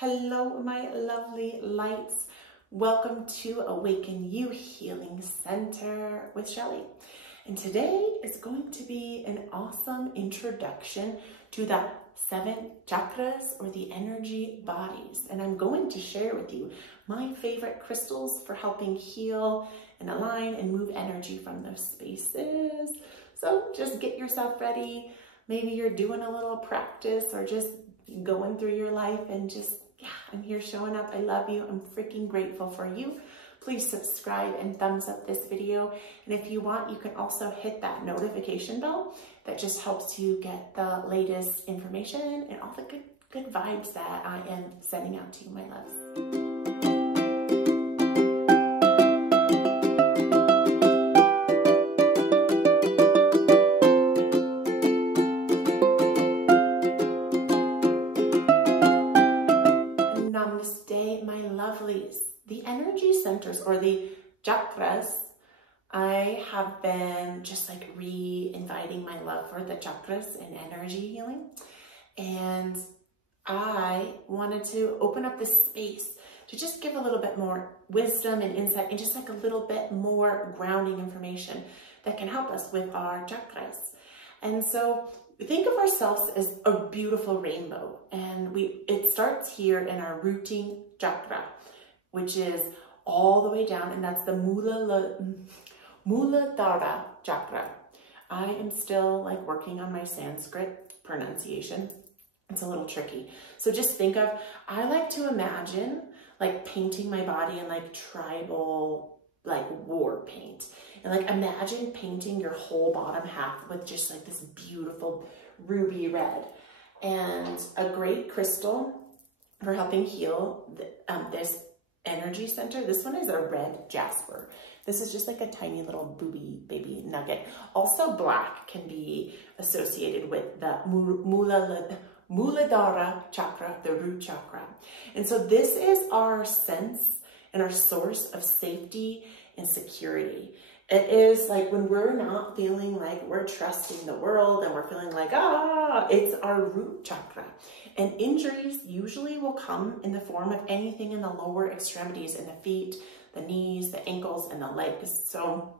Hello, my lovely lights. Welcome to Awaken You Healing Center with Shelly. And today is going to be an awesome introduction to the 7 chakras or the energy bodies. And I'm going to share with you my favorite crystals for helping heal and align and move energy from those spaces. So just get yourself ready. Maybe you're doing a little practice or just going through your life and just, yeah, I'm here showing up. I love you. I'm freaking grateful for you. Please subscribe and thumbs up this video. And if you want, you can also hit that notification bell. That just helps you get the latest information and all the good vibes that I am sending out to you, my loves. The energy centers or the chakras, I have been just like re-inviting my love for the chakras and energy healing. And I wanted to open up this space to just give a little bit more wisdom and insight and just like a little bit more grounding information that can help us with our chakras. And so think of ourselves as a beautiful rainbow, and it starts here in our rooting chakra, which is all the way down, and that's the Muladhara chakra. I am still like working on my Sanskrit pronunciation. It's a little tricky. So just think of, I like to imagine like painting my body in like tribal, like war paint. And like imagine painting your whole bottom half with just like this beautiful ruby red. And a great crystal for helping heal this energy center. This one is a red jasper. This is just like a tiny little baby nugget. Also black can be associated with the Muladhara chakra, the root chakra. And so this is our sense and our source of safety and security. It is like when we're not feeling like we're trusting the world and we're feeling like, it's our root chakra. And injuries usually will come in the form of anything in the lower extremities, in the feet, the knees, the ankles, and the legs. So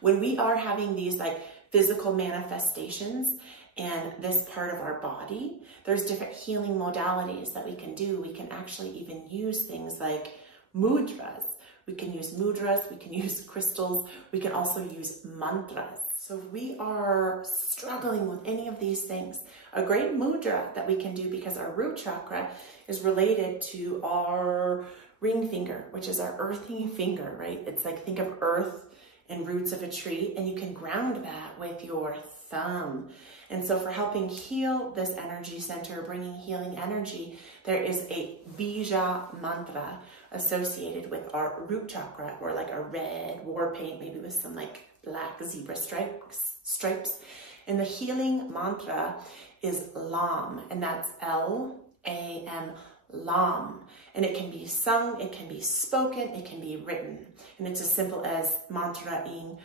when we are having these like physical manifestations and this part of our body, there's different healing modalities that we can do. We can actually even use things like mudras. We can use mudras, we can use crystals, we can also use mantras. So if we are struggling with any of these things, a great mudra that we can do, because our root chakra is related to our ring finger, which is our earthy finger, right? It's like, think of earth and roots of a tree, and you can ground that with your thumb. And so for helping heal this energy center, bringing healing energy, there is a Bija mantra associated with our root chakra, or like a red war paint, maybe with some like black zebra stripes. And the healing mantra is Lam, and that's L-A-M, Lam. And it can be sung, it can be spoken, it can be written. And it's as simple as mantra-ing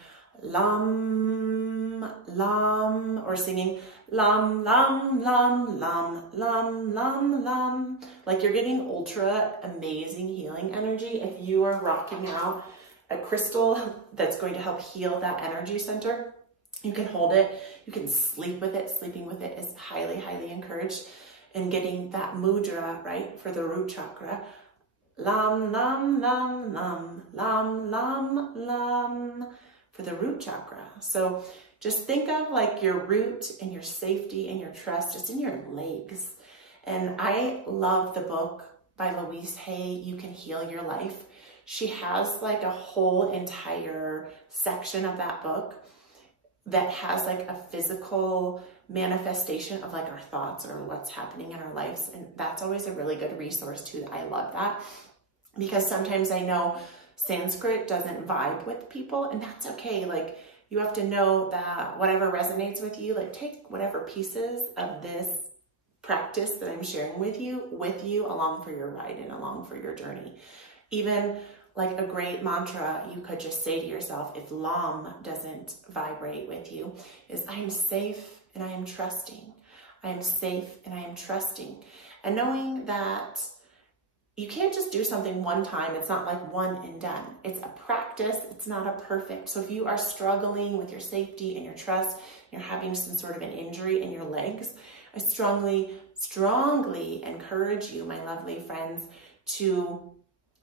Lam, Lam, or singing Lam, Lam, Lam, Lam, Lam, Lam, Lam. Like you're getting ultra amazing healing energy if you are rocking out a crystal that's going to help heal that energy center. You can hold it, you can sleep with it. Sleeping with it is highly, highly encouraged. And getting that mudra, right, for the root chakra. Lam, Lam, Lam, Lam, Lam, Lam, Lam, for the root chakra. So just think of like your root and your safety and your trust just in your legs. And I love the book by Louise Hay, You Can Heal Your Life. She has like a whole entire section of that book that has like a physical manifestation of like our thoughts or what's happening in our lives. And that's always a really good resource too. I love that, because sometimes I know Sanskrit doesn't vibe with people, and that's okay. Like you have to know that whatever resonates with you, like take whatever pieces of this practice that I'm sharing with you along for your ride and along for your journey. Even like a great mantra you could just say to yourself, if Lam doesn't vibrate with you, is I am safe and I am trusting. I am safe and I am trusting. And knowing that you can't just do something one time. It's not like one and done. It's a practice. It's not a perfect. So if you are struggling with your safety and your trust, you're having some sort of an injury in your legs, I strongly, strongly encourage you, my lovely friends, to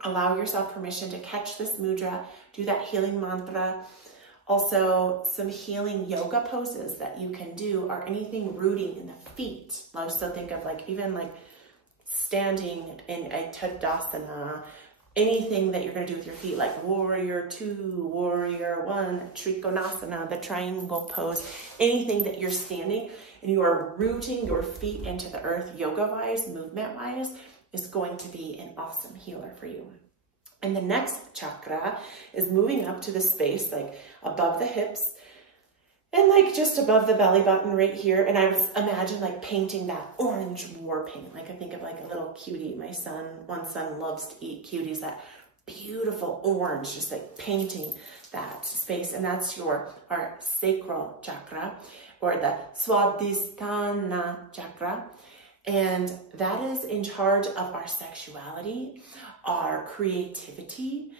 allow yourself permission to catch this mudra, do that healing mantra. Also, some healing yoga poses that you can do are anything rooting in the feet. I also think of like even like standing in a Tadasana, anything that you're going to do with your feet, like warrior 2, warrior 1, Trikonasana, the triangle pose, anything that you're standing and you are rooting your feet into the earth, yoga-wise, movement-wise, is going to be an awesome healer for you. And the next chakra is moving up to the space, like above the hips, and like just above the belly button right here. And I was imagine like painting that orange war paint. Like I think of like a little cutie. One son loves to eat cuties, that beautiful orange, just like painting that space. And that's our Sacral Chakra, or the Swadhisthana Chakra. And that is in charge of our sexuality, our creativity.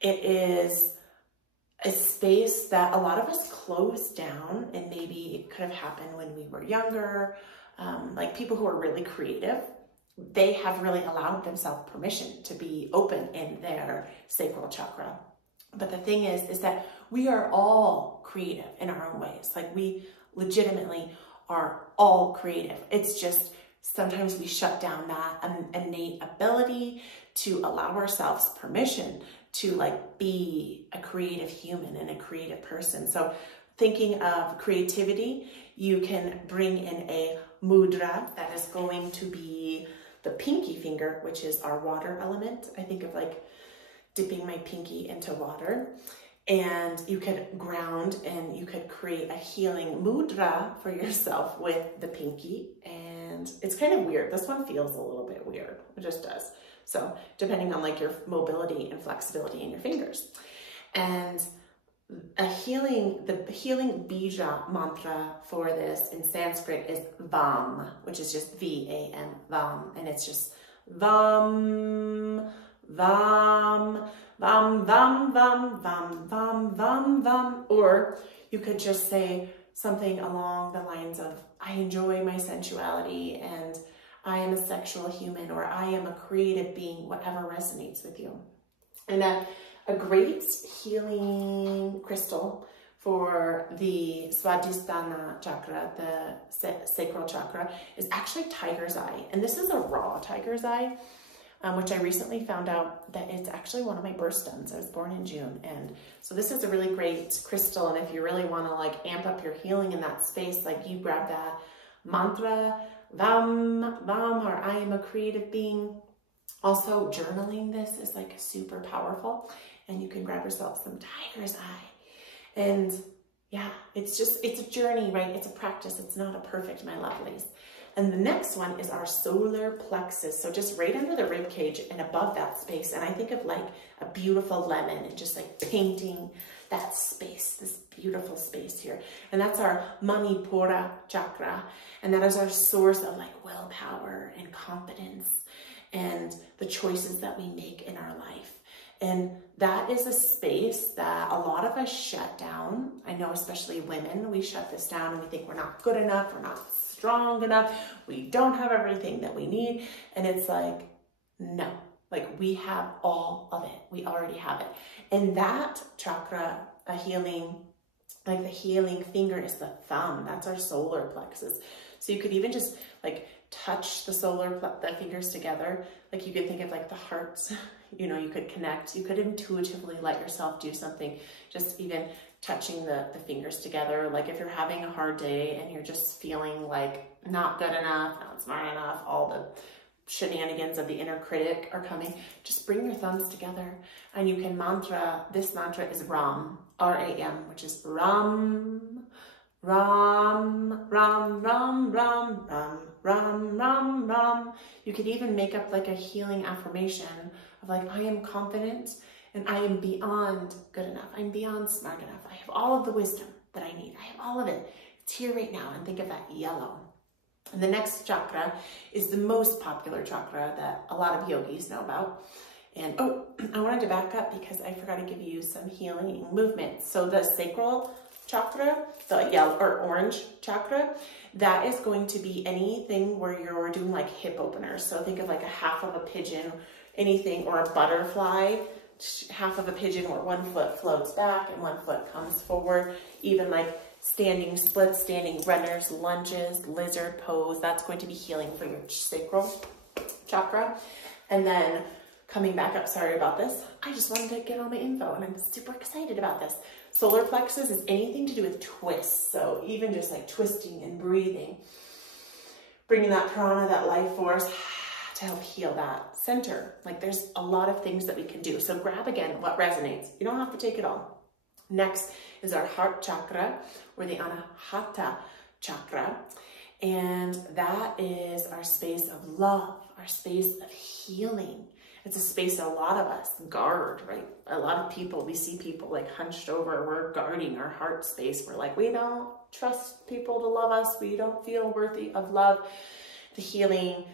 It is a space that a lot of us close down, and maybe it could have happened when we were younger. Like people who are really creative, they have really allowed themselves permission to be open in their sacral chakra. But the thing is that we are all creative in our own ways. Like we legitimately are all creative. It's just sometimes we shut down that innate ability to allow ourselves permission to like be a creative human and a creative person. So thinking of creativity, you can bring in a mudra that is going to be the pinky finger, which is our water element. I think of like dipping my pinky into water, and you could ground and you could create a healing mudra for yourself with the pinky. And it's kind of weird. This one feels a little bit weird. It just does. So depending on like your mobility and flexibility in your fingers. And the healing Bija mantra for this in Sanskrit is Vam, which is just V-A-M, Vam. And it's just Vam, Vam, Vam, Vam, Vam, Vam, Vam, Vam, Vam. Or you could just say something along the lines of, I enjoy my sensuality, and I am a sexual human, or I am a creative being, whatever resonates with you. And a great healing crystal for the Swadhisthana chakra, the sacral chakra, is actually tiger's eye. And this is a raw tiger's eye, which I recently found out that it's actually one of my birthstones. I was born in June. And so this is a really great crystal. And if you really want to like amp up your healing in that space, like you grab that mantra, Vam, Vam, or I am a creative being. Also, journaling this is like super powerful. And you can grab yourself some tiger's eye. And yeah, it's a journey, right? It's a practice. It's not a perfect, my lovelies. And the next one is our solar plexus. So just right under the rib cage and above that space. And I think of like a beautiful lemon and just like painting that space, this beautiful space here. And that's our Manipura Chakra. And that is our source of like willpower and confidence and the choices that we make in our life. And that is a space that a lot of us shut down. I know especially women, we shut this down and we think we're not good enough, we're not strong enough, we don't have everything that we need. And it's like, no, like we have all of it. We already have it. And that chakra, a healing, like the healing finger is the thumb. That's our solar plexus. So you could even just like touch the the fingers together. Like you could think of like the hearts, you know, you could connect, you could intuitively let yourself do something, just even touching the fingers together. Like if you're having a hard day and you're just feeling like not good enough, not smart enough, all the shenanigans of the inner critic are coming, just bring your thumbs together and you can mantra. This mantra is Ram, R-A-M, which is Ram, Ram, Ram, Ram, Ram, Ram, Ram, Ram, Ram. You could even make up like a healing affirmation of like, I am confident and I am beyond good enough. I'm beyond smart enough. I have all of the wisdom that I need. I have all of it. It's here right now. And think of that yellow. And the next chakra is the most popular chakra that a lot of yogis know about. And oh, I wanted to back up because I forgot to give you some healing movements. So the Sacral Chakra, the yellow or orange chakra, that is going to be anything where you're doing like hip openers. So think of like a half of a pigeon, anything, or a butterfly, half of a pigeon where one foot floats back and one foot comes forward, even like standing splits, standing runners, lunges, lizard pose. That's going to be healing for your sacral chakra. And then coming back up, sorry about this, I just wanted to get all my info and I'm super excited about this. Solar plexus is anything to do with twists. So even just like twisting and breathing, bringing that prana, that life force to help heal that center. Like there's a lot of things that we can do. So grab again what resonates. You don't have to take it all. Next is our heart chakra, or the Anahata chakra. And that is our space of love, our space of healing. It's a space that a lot of us guard, right? A lot of people, we see people like hunched over, we're guarding our heart space. We're like, we don't trust people to love us. We don't feel worthy of love. The healing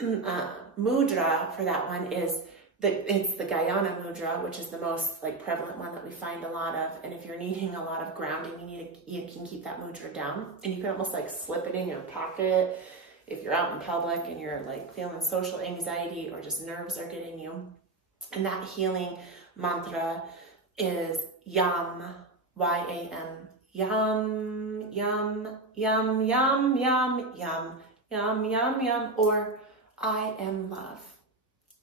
mudra for that one is it's the Guyana Mudra, which is the most like prevalent one that we find a lot of. And if you're needing a lot of grounding, you can keep that mudra down, and you can almost like slip it in your pocket if you're out in public and you're like feeling social anxiety or just nerves are getting you. And that healing mantra is Yam, Y-A-M, Yam, Yam, Yam, Yam, Yam, Yam, Yam, Yam, Yam, or I am love.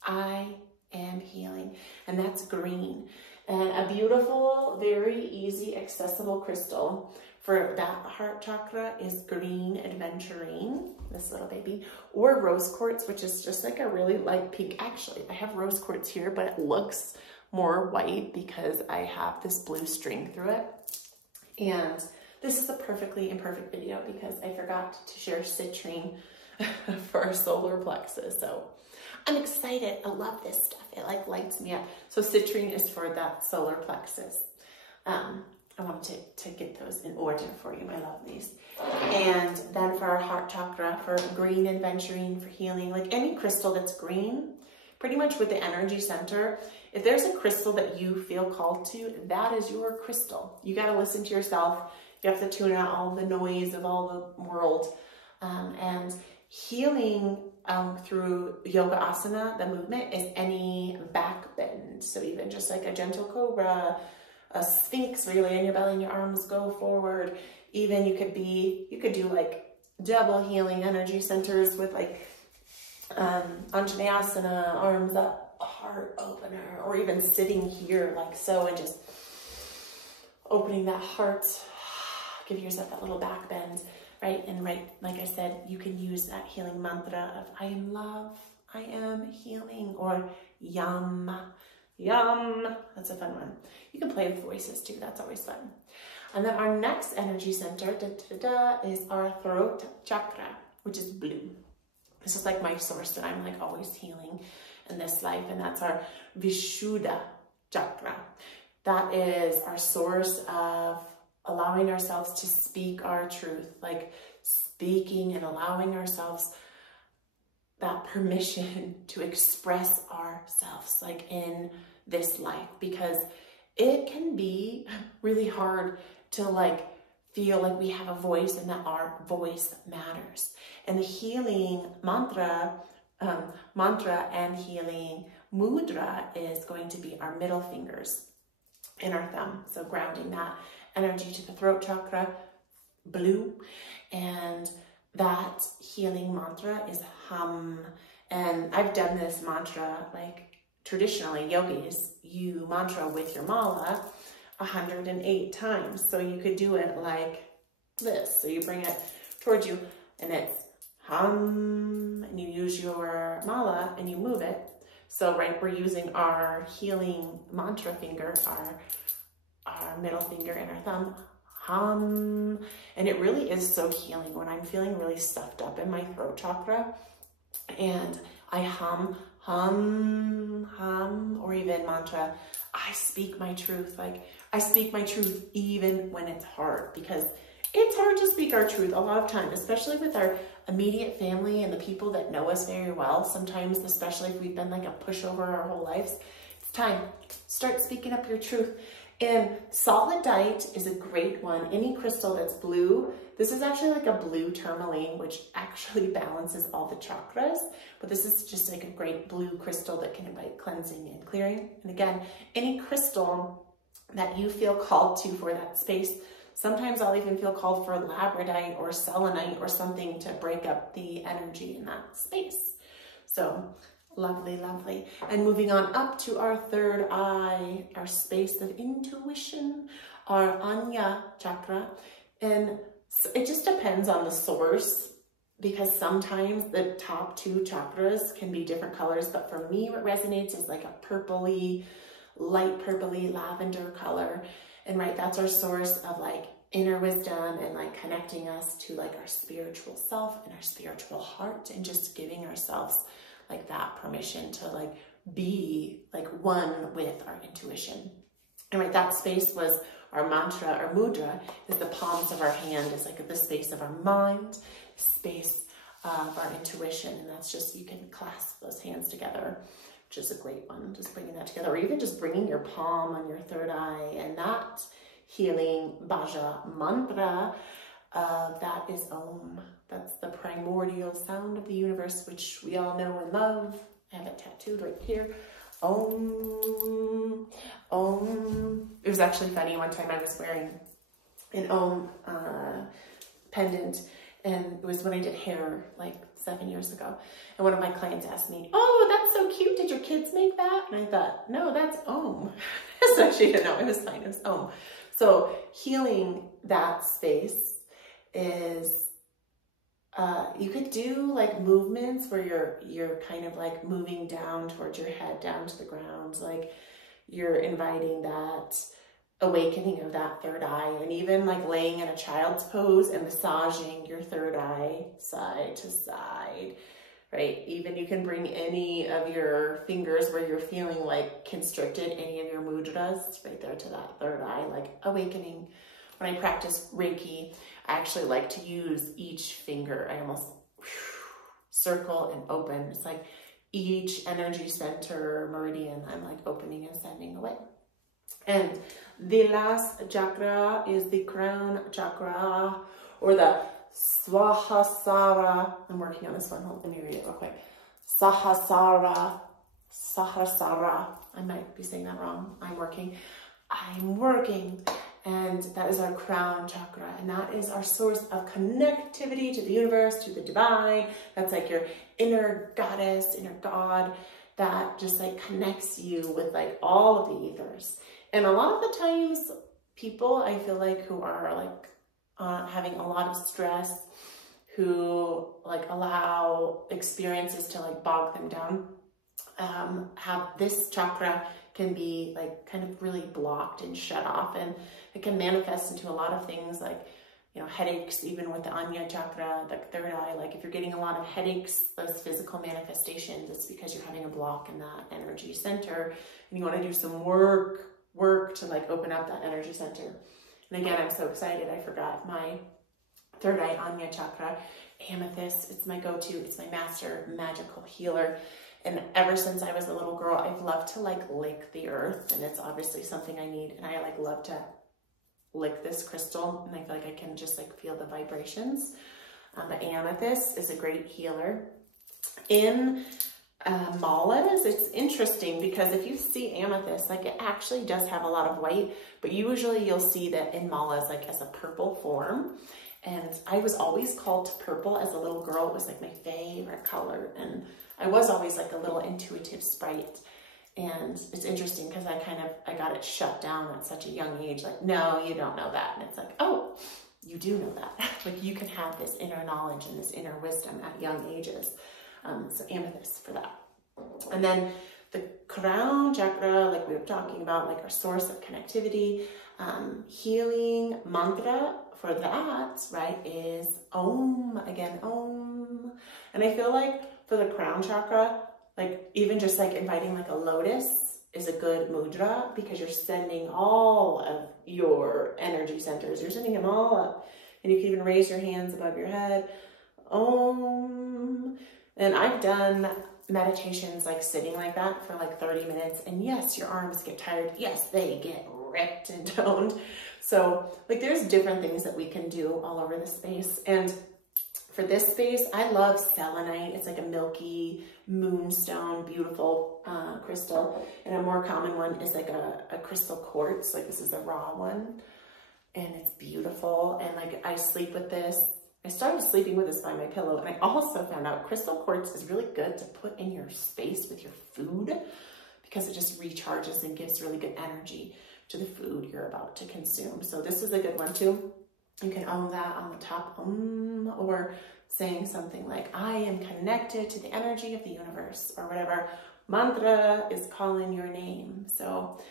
I am healing. And that's green. And a beautiful, very easy, accessible crystal for that heart chakra is green aventurine, this little baby, or rose quartz, which is just like a really light pink. Actually, I have rose quartz here, but it looks more white because I have this blue string through it. And this is a perfectly imperfect video because I forgot to share citrine for our solar plexus. So I'm excited. I love this stuff. It like lights me up. So citrine is for that solar plexus. I wanted to get those in order for you, my lovelies. And then for our heart chakra, for green aventurine, for healing, like any crystal that's green, pretty much with the energy center, if there's a crystal that you feel called to, that is your crystal. You got to listen to yourself. You have to tune out all the noise of all the world. And healing through yoga asana, the movement, is any back bend. So even just like a gentle cobra, a sphinx where you lay on your belly and your arms go forward. Even you could do like double healing energy centers with like Anjaneyasana, arms up, heart opener, or even sitting here like so and just opening that heart. Give yourself that little back bend, right? And right, like I said, you can use that healing mantra of I am love, I am healing, or Yam, Yam. That's a fun one. You can play with voices too. That's always fun. And then our next energy center is our throat chakra, which is blue. This is like my source that I'm like always healing in this life. And that's our Vishuddha chakra. That is our source of allowing ourselves to speak our truth, like speaking and allowing ourselves that permission to express ourselves like in this life, because it can be really hard to like feel like we have a voice and that our voice matters. And the healing mantra and healing mudra is going to be our middle fingers and our thumb. So grounding that energy to the throat chakra, blue. And that healing mantra is hum. And I've done this mantra, like traditionally yogis, you mantra with your mala 108 times. So you could do it like this. So you bring it towards you and it's hum, and you use your mala and you move it. So right, we're using our healing mantra finger, our middle finger and our thumb, hum. And it really is so healing when I'm feeling really stuffed up in my throat chakra and I hum, hum, hum, or even mantra, I speak my truth. Like I speak my truth even when it's hard, because it's hard to speak our truth a lot of time, especially with our immediate family and the people that know us very well, sometimes, especially if we've been like a pushover our whole lives, it's time. Start speaking up your truth. And solidite is a great one. Any crystal that's blue, this is actually like a blue tourmaline, which actually balances all the chakras. But this is just like a great blue crystal that can invite cleansing and clearing. And again, any crystal that you feel called to for that space. Sometimes I'll even feel called for labradite or selenite or something to break up the energy in that space. So lovely, lovely. And moving on up to our third eye, our space of intuition, our Anya Chakra. And it just depends on the source, because sometimes the top two chakras can be different colors. But for me, what resonates is like a purpley, light purpley lavender color. And right, that's our source of like inner wisdom and like connecting us to like our spiritual self and our spiritual heart, and just giving ourselves like that permission to like be like one with our intuition. And right, that space was our mantra, our mudra is the palms of our hand, is like the space of our mind, space of our intuition. And that's just, you can clasp those hands together, which is a great one, just bringing that together, or even just bringing your palm on your third eye. And that healing Bija mantra, that is Om. That's the primordial sound of the universe, which we all know and love. I have it tattooed right here. Om, Om. It was actually funny, one time I was wearing an Om pendant, and it was when I did hair like 7 years ago. And one of my clients asked me, "Oh, that's so cute. Did your kids make that?" And I thought, no, that's Om. So she didn't know, it was fine, it was Om. So healing that space is, you could do like movements where you're kind of like moving down towards your head, down to the ground, like you're inviting that awakening of that third eye, and even like laying in a child's pose and massaging your third eye side to side, right? Even you can bring any of your fingers where you're feeling like constricted, any of your mudras right there to that third eye, like awakening. When I practice Reiki, I actually like to use each finger. I almost circle and open. It's like each energy center, meridian, I'm like opening and sending away. And the last chakra is the Crown Chakra, or the Sahasrara. I'm working on this one. Hold on, let me read it real quick. Sahasrara. I might be saying that wrong. I'm working. And that is our Crown Chakra. And that is our source of connectivity to the universe, to the divine. That's like your inner goddess, inner god, that just like connects you with like all of the ethers. And a lot of the times, people, I feel like, who are like having a lot of stress, who like allow experiences to like bog them down, have this chakra can be like kind of really blocked and shut off, and it can manifest into a lot of things like, you know, headaches. Even with the Anya Chakra, the third eye, like if you're getting a lot of headaches, those physical manifestations, it's because you're having a block in that energy center, and you want to do some work to like open up that energy center. And again, I'm so excited, I forgot my third eye Anya Chakra, Amethyst. It's my go-to, it's my master magical healer. And ever since I was a little girl, I've loved to like lick the earth, and it's obviously something I need. And I like love to lick this crystal, and I feel like I can just like feel the vibrations. The amethyst is a great healer. In malas, it's interesting because if you see amethyst, like it actually does have a lot of white, but usually you'll see that in malas like as a purple form. And I was always called to purple as a little girl. It was like my favorite color, and I was always like a little intuitive sprite. And it's interesting because I got it shut down at such a young age. Like, no, you don't know that. And it's like, oh, you do know that. Like you can have this inner knowledge and this inner wisdom at young ages. So amethyst for that. And then the Crown Chakra, like we were talking about, like our source of connectivity, healing mantra for that, right, is Om. Again, Om. And I feel like for the Crown Chakra, like even just like inviting like a lotus is a good mudra, because you're sending all of your energy centers, you're sending them all up. And you can even raise your hands above your head. Om. And I've done meditations like sitting like that for like 30 minutes. And yes, your arms get tired. Yes, they get ripped and toned. So like there's different things that we can do all over the space. And for this space, I love selenite. It's like a milky moonstone, beautiful crystal. And a more common one is like a crystal quartz. Like this is a raw one. And it's beautiful. And like I sleep with this. I started sleeping with this by my pillow. And I also found out crystal quartz is really good to put in your space with your food because it just recharges and gives really good energy to the food you're about to consume. So this is a good one too. You can own that on the top, or saying something like, I am connected to the energy of the universe, or whatever mantra is calling your name. So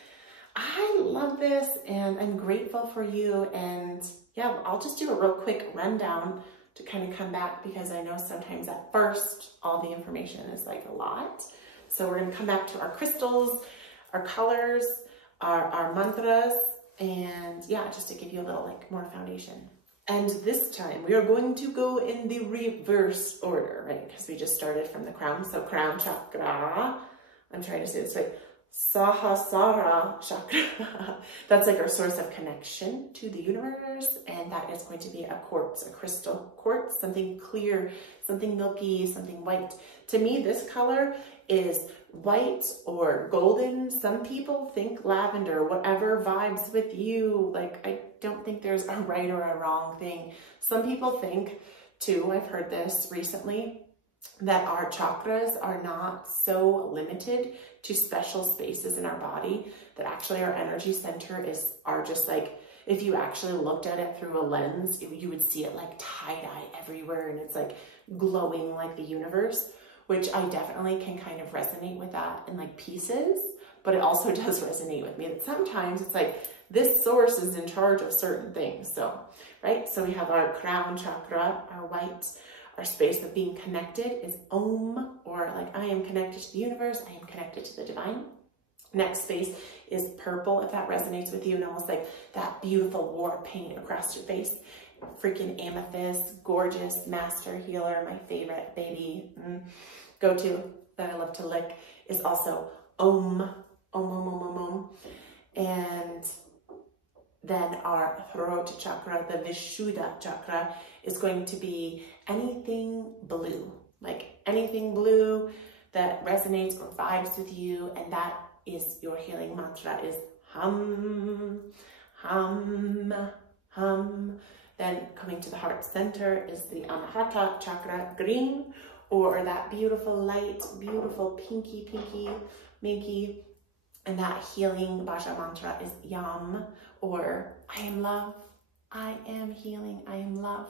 I love this and I'm grateful for you. And yeah, I'll just do a real quick rundown to kind of come back because I know sometimes at first all the information is like a lot. So we're going to come back to our crystals, our colors, our mantras, and yeah, just to give you a little like more foundation. And this time we are going to go in the reverse order, right? Because we just started from the crown. So Crown Chakra, I'm trying to say this right, Sacral Chakra. That's like our source of connection to the universe. And that is going to be a quartz, a crystal quartz, something clear, something milky, something white. To me, this color is white or golden. Some people think lavender, whatever vibes with you. Like, I don't think there's a right or a wrong thing. Some people think too, I've heard this recently, that our chakras are not so limited to special spaces in our body, that actually our energy center are just like, if you actually looked at it through a lens, you would see it like tie-dye everywhere and it's like glowing like the universe, which I definitely can kind of resonate with that in like pieces, but it also does resonate with me that sometimes it's like this source is in charge of certain things. So, right? So we have our crown chakra, our white. Our space of being connected is Om, or like I am connected to the universe, I am connected to the divine. Next space is purple, if that resonates with you, and almost like that beautiful war paint across your face. Freaking amethyst, gorgeous, master healer, my favorite baby go-to that I love to lick is also Om, Om, Om, Om, Om, Om. And then our throat chakra, the Vishuddha chakra, is going to be anything blue, like anything blue that resonates or vibes with you. And that is your healing mantra is hum, hum, hum. Then coming to the heart center is the Anahata chakra, green, or that beautiful light, beautiful pinky, minky. And that healing Bija mantra is Yam, or I am love, I am healing, I am love.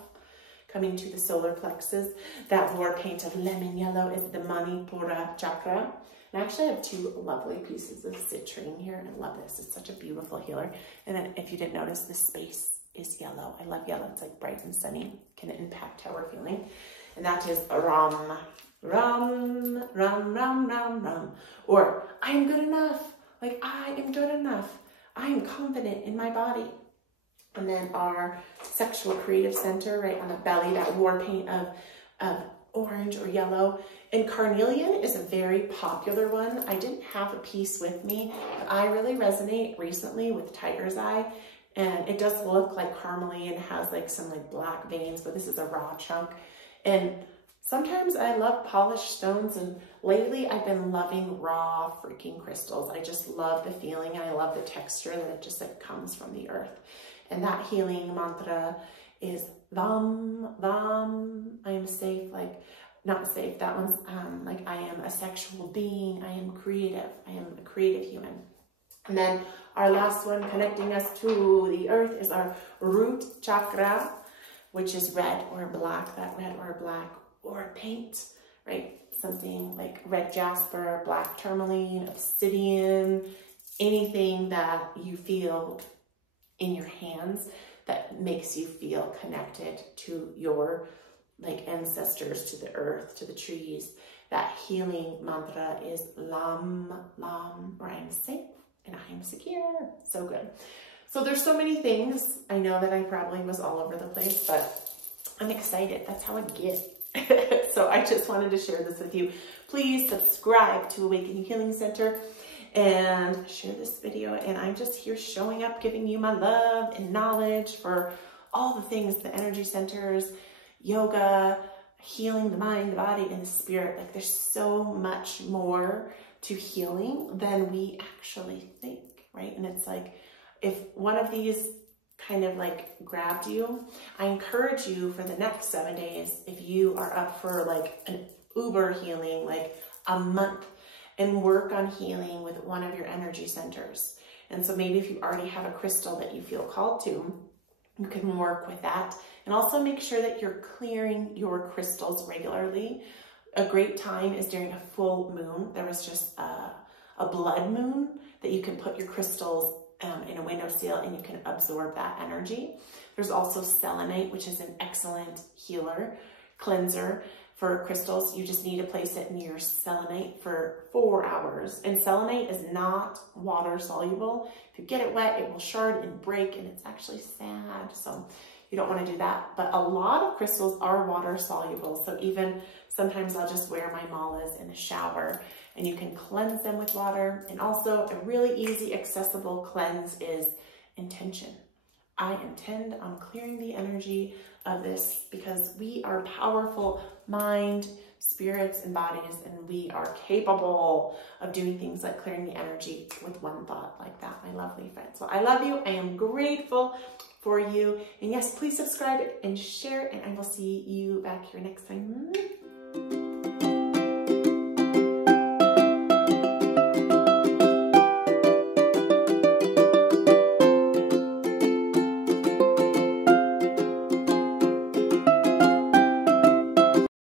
Coming to the solar plexus, that war paint of lemon yellow is the Manipura Chakra. And I actually have two lovely pieces of citrine here, and I love this. It's such a beautiful healer. And then if you didn't notice, the space is yellow. I love yellow. It's like bright and sunny. Can impact how we're feeling. And that is Ram, Ram, Ram, Ram, Ram, Ram. Or I am good enough. Like I am good enough. I am confident in my body. And then our sexual creative center, right on the belly, that war paint of orange or yellow. And carnelian is a very popular one. I didn't have a piece with me, but I really resonate recently with tiger's eye. And it does look like carnelian, has like some like black veins, but this is a raw chunk. And sometimes I love polished stones, and lately I've been loving raw freaking crystals. I just love the feeling, and I love the texture that it just like comes from the earth. And that healing mantra is Vam, Vam, I am safe, like, not safe, that one's like I am a sexual being, I am creative, I am a creative human. And then our last one connecting us to the earth is our root chakra, which is red or black, that red or black or paint, right? Something like red jasper, black tourmaline, obsidian, anything that you feel in your hands that makes you feel connected to your like ancestors, to the earth, to the trees. That healing mantra is Lam, Lam, or I am safe and I am secure. So good. So there's so many things. I know that I probably was all over the place, but I'm excited. That's how I get. So I just wanted to share this with you. Please subscribe to Awakening Healing Center and share this video. And I'm just here showing up, giving you my love and knowledge for all the things, the energy centers, yoga, healing the mind, the body, and the spirit. Like, there's so much more to healing than we actually think, right? And it's like, if one of these kind of like grabbed you, I encourage you for the next 7 days, if you are up for like an uber healing, like a month, and work on healing with one of your energy centers. And so maybe if you already have a crystal that you feel called to, you can work with that. And also make sure that you're clearing your crystals regularly. A great time is during a full moon. There was just a blood moon that you can put your crystals in a windowsill and you can absorb that energy. There's also selenite, which is an excellent healer, cleanser for crystals. You just need to place it in your selenite for 4 hours. And selenite is not water soluble. If you get it wet, it will shard and break, and it's actually sad. So you don't want to do that. But a lot of crystals are water soluble. So even sometimes I'll just wear my malas in the shower, and you can cleanse them with water. And also a really easy, accessible cleanse is intention. I intend on clearing the energy of this because we are powerful mind, spirits, and bodies, and we are capable of doing things like clearing the energy with one thought like that, my lovely friends. So I love you. I am grateful for you. And yes, please subscribe and share, and I will see you back here next time.